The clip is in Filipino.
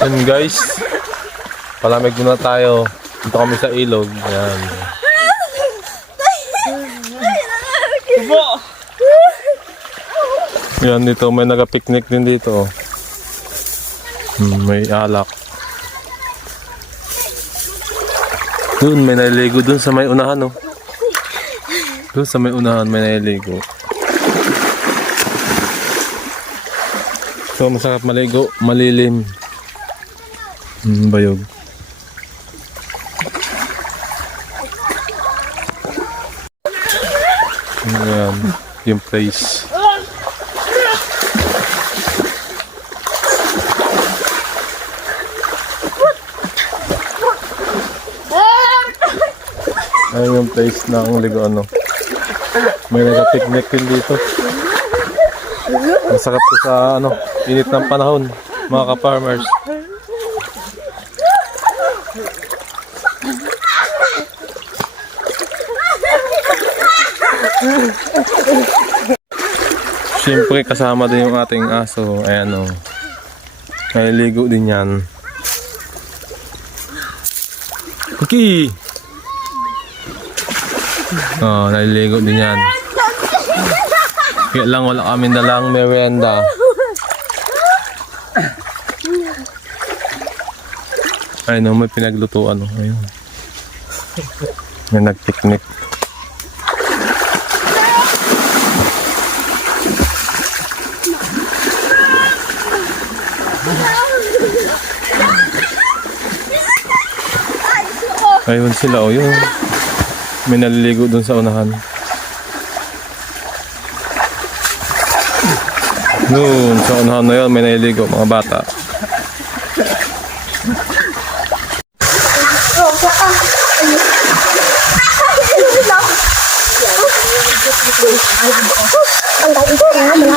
Yan guys. Palamig muna tayo. Dito kami sa ilog. Yan. Yan dito, may nagapiknik din dito. Hmm, may alak. Doon, may naliligo doon sa may unahan, oh. Doon sa may unahan, may naliligo. So, masarap maligo, malilim. Hmm, bayog. Ayan, yung place. Ayan yung place na ang ligo ano. May nag-picnic din dito. Masarap to sa ano, init ng panahon, mga ka-farmers. Siyempre kasama din yung ating aso. Ayan o. Naliligo din yan. Cookie! Oh, naliligo din yan. Kaya lang wala kami dalang merienda. Ay no, may pinaglutuan. Oh. Ayun. May nag-picnic. Ayun sila, oh, yun. May naliligo dun sa unahan. Noon, sa unahan na yun, may nailigo mga bata. Ang dahil ko na, mga